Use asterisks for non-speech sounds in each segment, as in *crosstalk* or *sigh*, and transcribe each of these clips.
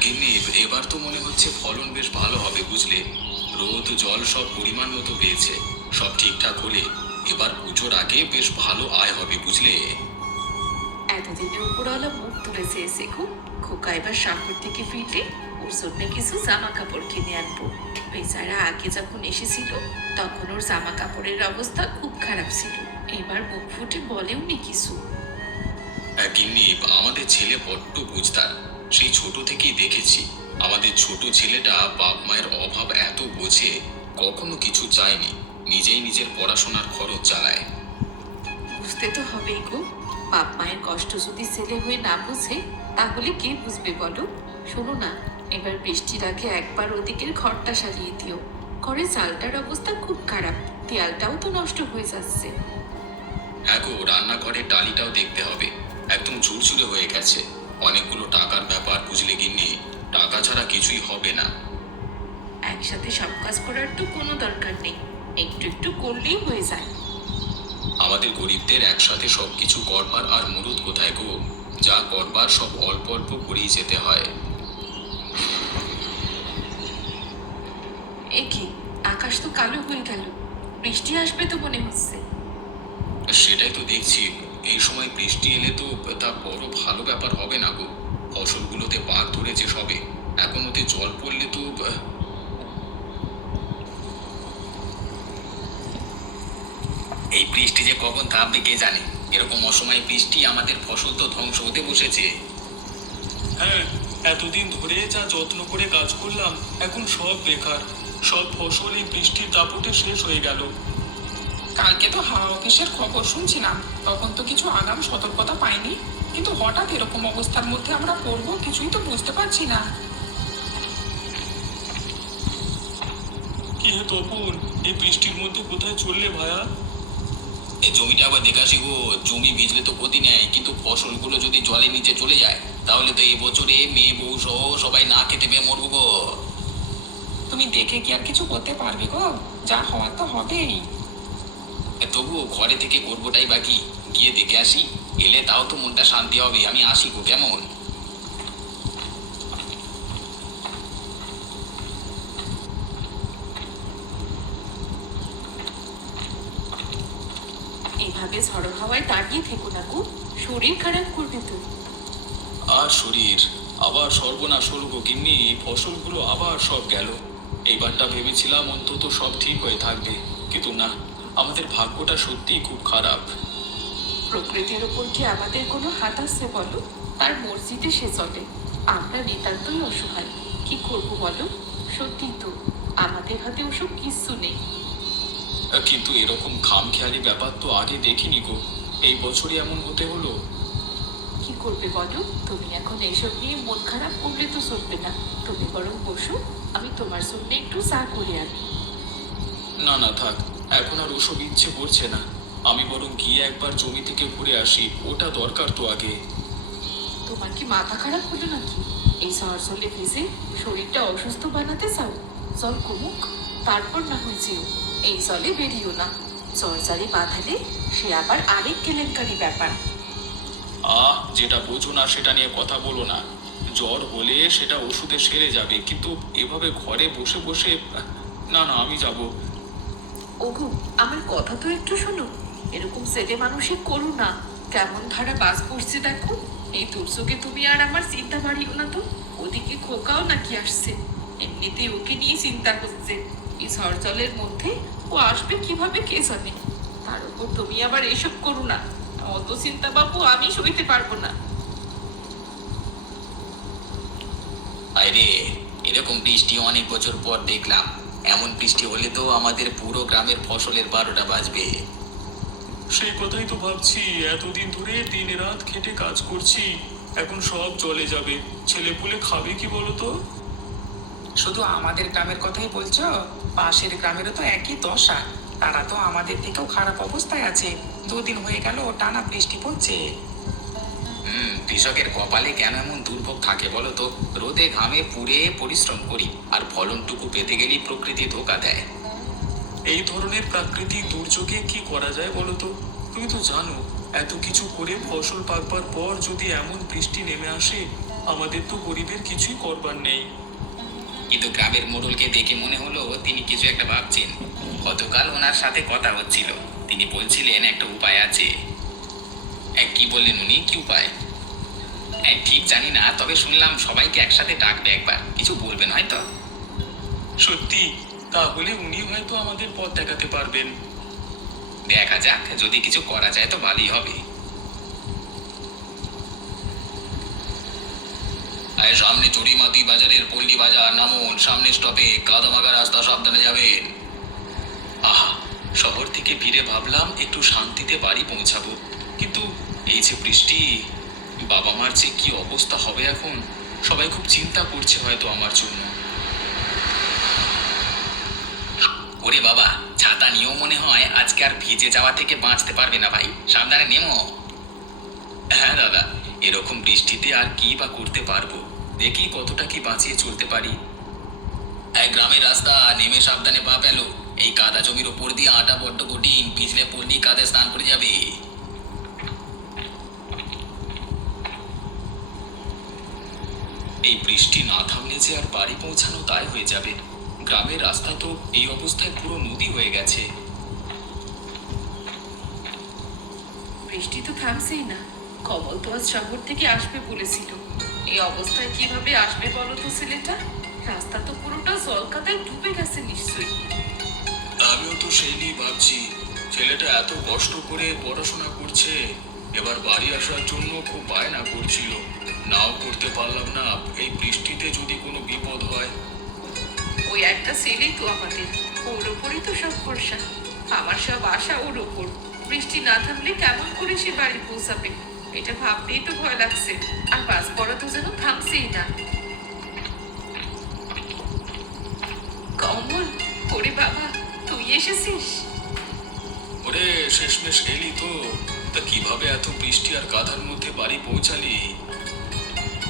গিন্নি এবার তো মনে হচ্ছে ফলন বেশ ভালো হবে বুঝলে? রোদ জল সব পরিমাণ মতো পেয়েছে। সব ঠিকঠাক হলে এবার পুজোর আগে বেশ ভালো আয় হবে বুঝলে? এতদিনে উপরওয়ালা মুখ তুলেছে এসে খুব খোকা এবার শহর থেকে ফিরলে ওর জন্য কিছু জামা কাপড় কিনে আনব। বেচারা আগে যখন এসেছিল তখন ওর জামা কাপড়ের অবস্থা খুব খারাপ ছিল। এবার মুখ ফুটে বলেও নি কিছু। আহ, গিন্নি আমাদের ছেলে বড্ড বুঝতার সেই ছোট থেকেই দেখেছি। আমাদের ছোট ছেলেটা বাপ মায়ের অভাব এত বোঝে কখনো কিছু চায়নি। নিজেই নিজের পড়াশোনার খরচ চালায়। বুঝতে তো হবেই গো। বাপ মায়ের কষ্ট যদি ছেলে হয়ে না বুঝে তাহলে কে বুঝবে বলো? শোনো না এবার বৃষ্টির আগে একবার ওদিকের ঘরটা সারিয়ে দিও। ঘরে চালটার অবস্থা খুব খারাপ দেয়ালটাও তো নষ্ট হয়ে যাচ্ছে। হ্যাঁ গো রান্নাঘরের টালিটাও দেখতে হবে। একদম ঝুরঝুরে হয়ে গেছে। অনেকগুলো টাকার ব্যাপার বুঝলে গিন্নি টাকা ছাড়া কিছুই হবে না। একসাথে সব কাজ করার তো কোনো দরকার নেই একটু একটু করলেই হয়ে যায়। আমাদের গরিবদের একসাথে সবকিছু করবার আর মুরুদ কোথায় গো? যা করবার সব অল্প অল্প করেই যেতে হয়। এ কি আকাশ তো কালো হয়ে গেল বৃষ্টি আসবে তো মনে হচ্ছে। সেটাই তো দেখছি। এই সময় বৃষ্টি এলে তো তা বড় ভালো ব্যাপার হবে না গো। ফসলগুলোতে বাঘ ধরেছে সবে। এখন ওতে জল পড়লে তো এই বৃষ্টি যে কখন থামবে কে জানে? এরকম অসময়ে বৃষ্টি আমাদের ফসল তো ধ্বংস হতে বসেছে। হ্যাঁ এতদিন ধরে যা যত্ন করে কাজ করলাম, এখন সব বেকার। সব ফসল এই বৃষ্টির দাপটে শেষ হয়ে গেল। কালকে তো হাওয়া অফিসের খবর শুনছিলাম। তখন তো কিছু আগাম সতর্কতা পাইনি। কিন্তু হঠাৎ এরকম অবস্থার মধ্যে আমরা পড়ব কিছুই তো বুঝতে পারছি না। কি হে তপন এই বৃষ্টির মধ্যে কোথায় চললে ভায়া? এই জমিটা আবার দেখাসি গো। জমি ভিজলে তো ক্ষতি নেই কিন্তু ফসলগুলো যদি জলের নিচে চলে যায় তাহলে তো এই বছরে মেয়ে বউ সহ সবাই না খেতে পেয়ে মরবো গো। তুমি দেখে কি আর কিছু করতে পারবে গো? যা হওয়ার তো হবেই। তবুও ঘরে থেকে করবোটাই বাকি। গিয়ে দেখে আসি এলে তাও তো মনটা শান্তি হবে আমি আসি গো কেমন? এভাবে ঝড়ো হাওয়ায় দাঁড়িয়ে থেকো না শরীর খারাপ করবে তো। আর শরীর আবার সর্বনাশ হলো গো গিন্নি ফসলগুলো আবার সব গেল। এইবারটা ভেবেছিলাম অন্তত সব ঠিক হয়ে থাকবে কিন্তু না। আমাদের ভাগ্যটা সত্যিই খুব খারাপ। প্রকৃতির ওপর কি আমাদের কোনো হাত আছে বলো? তার মসজিদে সে চলে। আমরা নিতান্তই অসহায়। কি করব বলো? সত্যি তো আমাদের হাতে ওসব কিচ্ছু নেই। কিন্তু এরকম খামখেয়ালি ব্যাপার তো আগে দেখিনি গো। এই বছরই এমন হতে হলো। কি করবে বলো? তুমি এখন এইসব নিয়ে মন খারাপ করলে তো চলবে না। তুমি বরং বসো আমি তোমার জন্য একটু চা করে আনি। না না থাক। এখন আর ওসব ইচ্ছে করছে না। আমি বরং গিয়ে একবার জমি থেকে ঘুরে আসি ওটা দরকার তো আগে। তোমার কি মাথা খারাপ হলো নাকি? এই জলে ভিজে শরীরটা অসুস্থ বানাতে চাও? জল কমুক তারপর না হয় যেও। এই জলে বেরিও না। জারি বাঁধালে সে আবার আরেক কেলেঙ্কারি ব্যাপার। আহ যেটা বোঝো না সেটা নিয়ে কথা বলো না। জ্বর হলে সেটা ওষুধে সেরে যাবে কিন্তু এভাবে ঘরে বসে বসে না না আমি যাব। ওগো, আমার কথা তো একটু শোনো। এরকম ছেলে মানুষে করো না। কেমন ধারা বাস পড়ছে দেখো। এই দুর্যোগে তুমি আর আমার চিন্তা বাড়িও না তো। ওদিকে খোকাও নাকি আসছে। এমনিতেই ওকে নিয়ে চিন্তা হচ্ছে। এই জলের মধ্যে ও আসবে কীভাবে কে জানে? তার উপর তুমি আবার এসব করো না। অত চিন্তা বাবু আমি সইতে পারব না। আরে এরকম বৃষ্টি অনেক বছর পর দেখলাম। এমন বৃষ্টি হলে তো আমাদের পুরো গ্রামের ফসলের বারোটা বাজবে। সেই কথাই তো ভাবছি এতদিন ধরে দিন রাত খেটে কাজ করছি এখন সব চলে যাবে। ছেলেপুলে খাবে কি বলো তো শুধু আমাদের গ্রামের কথাই বলছো? পাশের গ্রামেরও তো একই দশা। তারা তো আমাদের থেকেও খারাপ অবস্থায় আছে। দুদিন হয়ে গেল টানা বৃষ্টি পড়ছে। কৃষকের কপালে কেন এমন দুর্ভোগ থাকে বলো তো? রোদে ঘামে পুড়ে পরিশ্রম করি, আর ফলনটুকু পেতে গেলেই প্রকৃতি ধোকা দেয়। এই ধরনের প্রাকৃতিক দুর্যোগে কি করা যায় বলো তো? তুমি তো জানো, এত কিছু করে ফসল পাকবার পর যদি এমন বৃষ্টি নেমে আসে, আমাদের তো গরিবের কিছুই করবার নেই। কিন্তু গ্রামের মোড়লকে দেখে মনে হলো, তিনি কিছু একটা ভাবছেন। গতকাল ওনার সাথে কথা হচ্ছিল। তিনি বলছিলেন, একটা উপায় আছে। কি বললেন উনি? কি উপায়? ঠিক জানি না তবে শুনলাম সবাইকে একসাথে ডাকবে একবার। কিছু বলবেন হয়তো? সত্যি তাহলে উনি হয়তো আমাদের পথ দেখাতে পারবেন। দেখা যাক যদি কিছু করা যায় তো ভালোই হবে। আর সামনে চড়িমাতি বাজারের পল্লী বাজার নামুন সামনে স্টপে কাদামাগা রাস্তা সাবধানে যাবেন। আহা শহর থেকে ফিরে ভাবলাম একটু শান্তিতে বাড়ি পৌঁছাবো। কিন্তু এই যে বৃষ্টি বাবা মার যে কি অবস্থা হবে এখন? সবাই খুব চিন্তা করছে হয়তো আমার জন্য। ওরে বাবা, ছাতা নিয়েও মনে হয় আজকে আর ভিজে যাওয়া থেকে বাঁচতে পারবে না ভাই। সাবধানে নেমো। হ্যাঁ দাদা, এরকম বৃষ্টিতে আর কি বা করতে পারব? দেখি কতটা কি বাঁচিয়ে চলতে পারি। এক গ্রামের রাস্তা, নেমে সাবধানে পা পেল এই কাদা জমির ওপর দিয়ে আটা বড্ড কঠিন পিছলে পড়লি কাদে স্নান করে যাবে। এই বৃষ্টি না থামলে যে আর বাড়ি পৌঁছানো দায় হয়ে যাবে। গ্রামের রাস্তা তো এই অবস্থায় পুরো নদী হয়ে গেছে। বৃষ্টি তো থামছেই না। কমল তো আজ শহর থেকে আসবে বলেছিল। এই অবস্থায় কীভাবে আসবে বলো তো ছেলেটা? রাস্তা তো পুরোটা জলকাদায় ডুবে গেছে নিশ্চয়ই। আমিও তো সেই নিয়ে ভাবছি ছেলেটা এত কষ্ট করে পড়াশোনা করছে এবার বাড়ি আসার জন্য খুব বায়না করছিল। নাও করতে পারলাম না। এই বৃষ্টিতে যদি কোনো বিপদ হয়। ওই একটা ছেলেই তো আমাদের। ওর ওপরই তো সব ভরসা। আমার সব আশা ওর ওপর বৃষ্টি না থামলে কেমন করে সে বাড়ি পৌঁছাবে? এটা ভাবতেই তো ভয় লাগছে। আর বাস পড়া তো যেন থামছেই না। কমল ওরে বাবা তুই এসেছিস? ওরে শেষমেশ এলি তো। তা কীভাবে এত বৃষ্টি আর কাদার মধ্যে বাড়ি পৌঁছালি?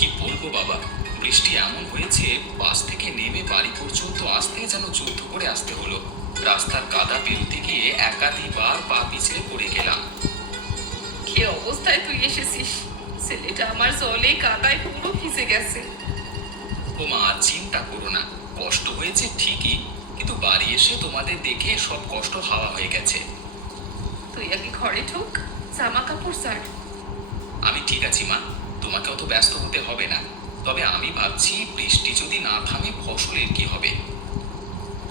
কি বলব বাবা? বৃষ্টি এমন হয়েছে বাস থেকে নেমে বাড়ি পর্যন্ত আসতে যেন যুদ্ধ করে আসতে হলো। রাস্তার কাদা পেরোতে গিয়ে একাধিকবার পা পিছলে পড়ে গেলাম। কি অবস্থায় তুই এসেছিস? ছেলেটা আমার জলে কাদায় পুরো ভিজে গেছে। ও মা চিন্তা করো না কষ্ট হয়েছে ঠিকই কিন্তু বাড়ি এসে তোমাদের দেখে সব কষ্ট হাওয়া হয়ে গেছে। তুই আগে ঘরে ঢোক জামা কাপড় ছাড়। আমি ঠিক আছি মা। তোমাকে অত ব্যস্ত হতে হবে না। তবে আমি ভাবছি বৃষ্টি যদি না থামে ফসলের কি হবে?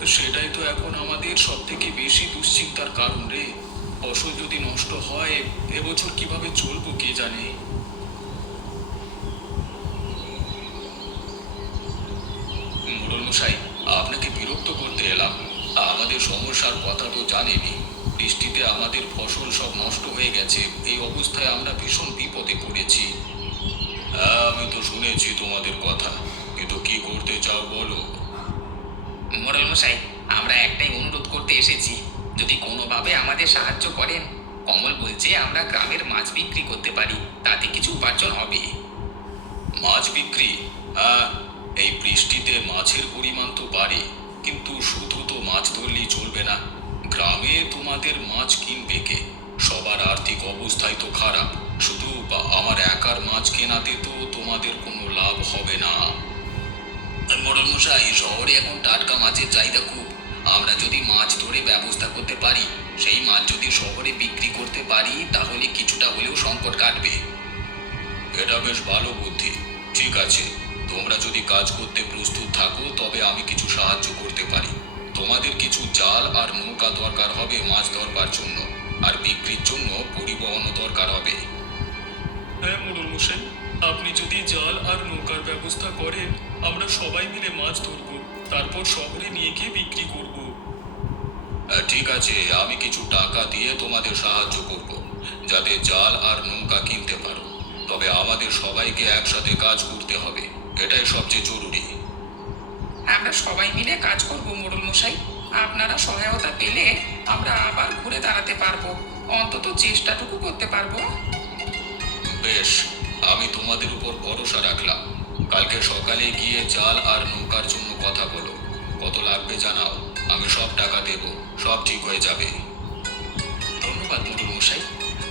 সেটাই তো এখন আমাদের সব থেকে বেশি দুশ্চিন্তার কারণ রে। ফসল যদি নষ্ট হয়, এবছর কীভাবে চলবো কে জানে? মশাই আপনাকে বিরক্ত করতে এলাম। আমাদের সমস্যার কথা তো জানেনি বৃষ্টিতে আমাদের ফসল সব নষ্ট হয়ে গেছে। এই অবস্থায় আমরা ভীষণ বিপদে পড়েছি। হ্যাঁ আমি তো শুনেছি তোমাদের কথা। কিন্তু কি করতে চাও বলো? মোড়ল মশাই আমরা একটাই অনুরোধ করতে এসেছি। যদি কোনোভাবে আমাদের সাহায্য করেন কমল বলছে আমরা গ্রামের মাছ বিক্রি করতে পারি। তাতে কিছু উপার্জন হবে। মাছ বিক্রি? হ্যাঁ এই বৃষ্টিতে মাছের পরিমাণ তো বাড়ে কিন্তু শুধু তো মাছ ধরলেই চলবে না। গ্রামে তোমাদের মাছ কিনবে কে? সবার আর্থিক অবস্থাই তো খারাপ। শুধু বা- আমার একার মাছ কেনাতে তো তোমাদের কোনো লাভ হবে না। মশাই, শহরে এখন টাটকা মাছের চাহিদা খুব। আমরা যদি মাছ ধরে ব্যবস্থা করতে পারি, সেই মাছ যদি শহরে বিক্রি করতে পারি, তাহলে কিছুটা হলেও সংকট কাটবে। এটা বেশ ভালো বুদ্ধি। ঠিক আছে, তোমরা যদি কাজ করতে প্রস্তুত থাকো, তবে আমি কিছু সাহায্য করতে পারি। তোমাদের কিছু জাল আর নৌকা দরকার হবে মাছ ধরবার জন্য। আর বিক্রির জন্য পরিবহনও দরকার হবে। হ্যাঁ মোড়ল মশাই আপনি যদি জাল আর নৌকার ব্যবস্থা করেন আমরা সবাই মিলে মাছ ধরবো তারপর শহরে নিয়ে গিয়ে বিক্রি করব। ঠিক আছে আমি কিছু টাকা দিয়ে তোমাদের সাহায্য করব যাতে জাল আর নৌকা কিনতে পারো। তবে আমাদের সবাইকে একসাথে কাজ করতে হবে এটাই সবচেয়ে জরুরি। আমরা সবাই মিলে কাজ করব মোড়ল মশাই। আপনারা সহায়তা পেলে আমরা আবার ঘুরে দাঁড়াতে পারব। অন্তত চেষ্টাটুকু করতে পারব। বেশ, আমি তোমাদের উপর ভরসা রাখলাম। কালকে সকালে গিয়ে জাল আর নৌকার জন্য কথা বলো। কত লাগবে জানাও। আমি সব টাকা দেব। সব ঠিক হয়ে যাবে। ধন্যবাদ মোড়ল মশাই।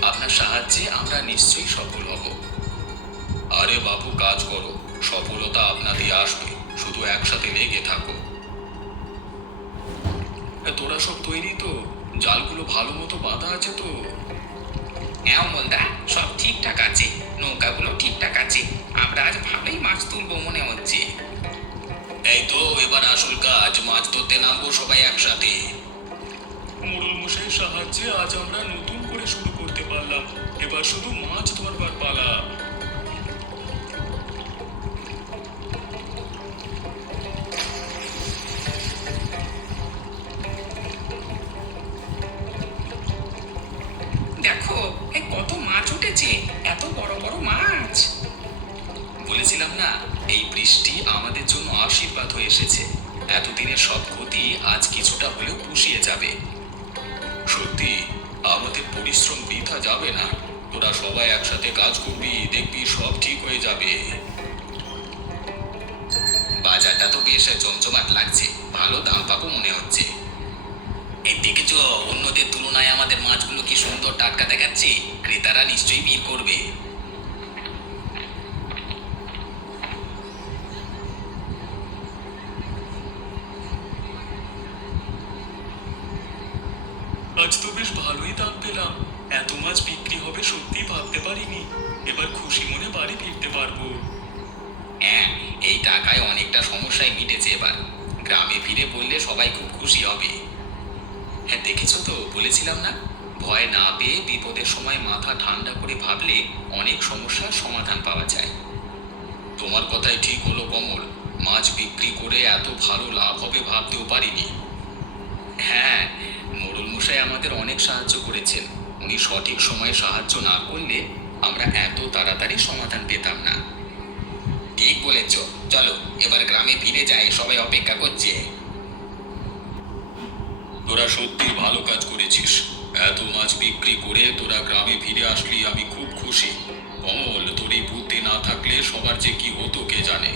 আপনার সাহায্যে আমরা নিশ্চয়ই সফল হব। আরে বাবু কাজ করো। সফলতা আপনাদের আসবে। শুধু একসাথে লেগে থাকো। তোরা সব তৈরি তো? জালগুলো ভালো মতো বাঁধা আছে তো? হ্যাঁ অমলদা সব ঠিকঠাক আছে। নৌকাগুলো ঠিকঠাক আছে। আমরা আজ ভালোই মাছ তুলবো মনে হচ্ছে। এই তো এবার আসল কাজ মাছ ধরতে নামবো সবাই একসাথে। মোড়ল মশাইয়ের সাহায্যে আজ আমরা নতুন করে শুরু করতে পারলাম। এবার শুধু মাছ ধরবার পালা। যাবে না। তোরা সবাই একসাথে কাজ করবি, দেখবি সব ঠিক হয়ে যাবে। বাজারটা তো বেশ জমজমাট লাগছে, ভালো দাম পাবো মনে হচ্ছে। এই দেখেছ অন্যদের তুলনায় আমাদের মাছগুলো কি সুন্দর টাটকা দেখাচ্ছে, ক্রেতারা নিশ্চয়ই ভিড় করবে। আজ তো বেশ ভালোই দাম পেলাম। এত মাছ বিক্রি হবে সত্যি ভাবতে পারিনি। এবার খুশি মনে বাড়ি ফিরতে পারব। হ্যাঁ এই টাকায় অনেকটা সমস্যায় মিটেছে এবার। গ্রামে ফিরে বললে সবাই খুব খুশি হবে। হ্যাঁ দেখেছ তো, বলেছিলাম না? ভয় না পেয়ে বিপদের সময় মাথা ঠান্ডা করে ভাবলে অনেক সমস্যার সমাধান পাওয়া যায়। তোমার কথাই ঠিক হলো কমল। মাছ বিক্রি করে এত ভালো লাভ হবে ভাবতেও পারিনি। হ্যাঁ মোড়ল মশাই আমাদের অনেক সাহায্য করেছেন। উনি সঠিক সময়ে সাহায্য না করলে আমরা এত তাড়াতাড়ি সমাধান পেতাম না। ঠিক বলেছ। চলো এবার গ্রামে ফিরে যাই সবাই অপেক্ষা করছে। তোরা সত্যি ভালো কাজ করেছিস। এত মাছ বিক্রি করে তোরা গ্রামে ফিরে আসলি আমি খুব খুশি। কমল তোর এই বুদ্ধি না থাকলে সবার যে কি হতো কে জানে।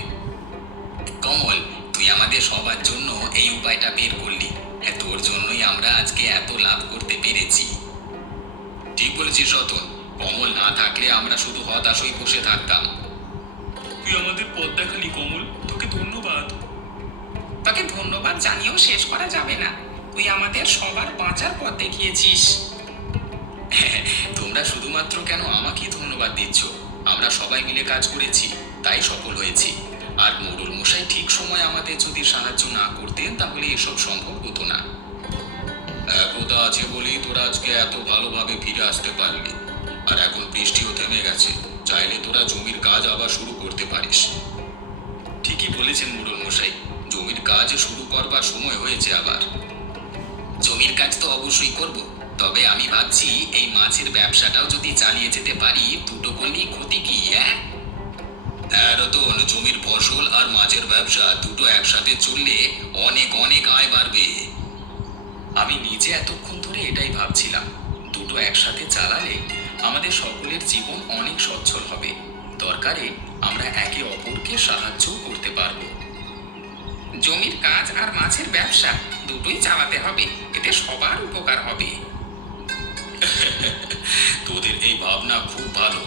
কমল তুই আমাদের সবার জন্য এই উপায়টা বের করলি। হ্যাঁ, তোর জন্যই আমরা আজকে এত লাভ করতে পেরেছি। ঠিক বলেছিস রতন। কমল না থাকলে আমরা শুধু হতাশ হয়ে বসে থাকতাম। তুই আমাদের পথ দেখালি কমল। তোকে ধন্যবাদ। তোকে ধন্যবাদ জানিয়েও শেষ করা যাবে না। তুই আমাদের সবার বাঁচার পথ দেখিয়েছিস। তোমরা শুধুমাত্র কেন আমাকেই ধন্যবাদ দিচ্ছ? আমরা সবাই মিলে কাজ করেছি তাই সফল হয়েছি। আর মোড়ল মশাই ঠিক সময় আমাদের যদি সাহায্য না করতেন তাহলে এসব সম্ভব হতো না। একতা আছে বলেই তোরা আজকে এত ভালোভাবে ফিরে আসতে পারলি। আর এখন বৃষ্টিও থেমে গেছে। চাইলে তোরা জমির কাজ আবার শুরু করতে পারিস। ঠিকই বলেছেন মোড়ল মশাই। জমির কাজ শুরু করবার সময় হয়েছে আবার। জমির কাজ তো অবশ্যই করব। তবে আমি ভাবছি এই মাছের ব্যবসাটাও যদি চালিয়ে যেতে পারি, দুটো করলেই ক্ষতি কি হ্যাঁ হ্যাঁ রতন, জমির ফসল আর মাছের ব্যবসা দুটো একসাথে চললে অনেক অনেক আয় বাড়বে। আমি নিজে এতক্ষণ ধরে এটাই ভাবছিলাম। দুটো একসাথে চালালে আমাদের সকলের জীবন অনেক সচ্ছল হবে। দরকারে আমরা একে অপরকে সাহায্য করতে পারব। জমির কাজ আর মাছের ব্যবসা দুটোই চালাতে হবে। এতে সবার উপকার হবে। *laughs* তোদের এই ভাবনা খুব ভালো।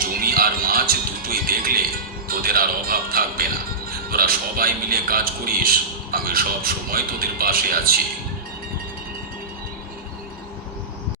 জমি আর মাছ দুটোই দেখলে তোদের আর অভাব থাকবে না। তোরা সবাই মিলে কাজ করিস। আমি সব সময় তোদের পাশে আছি।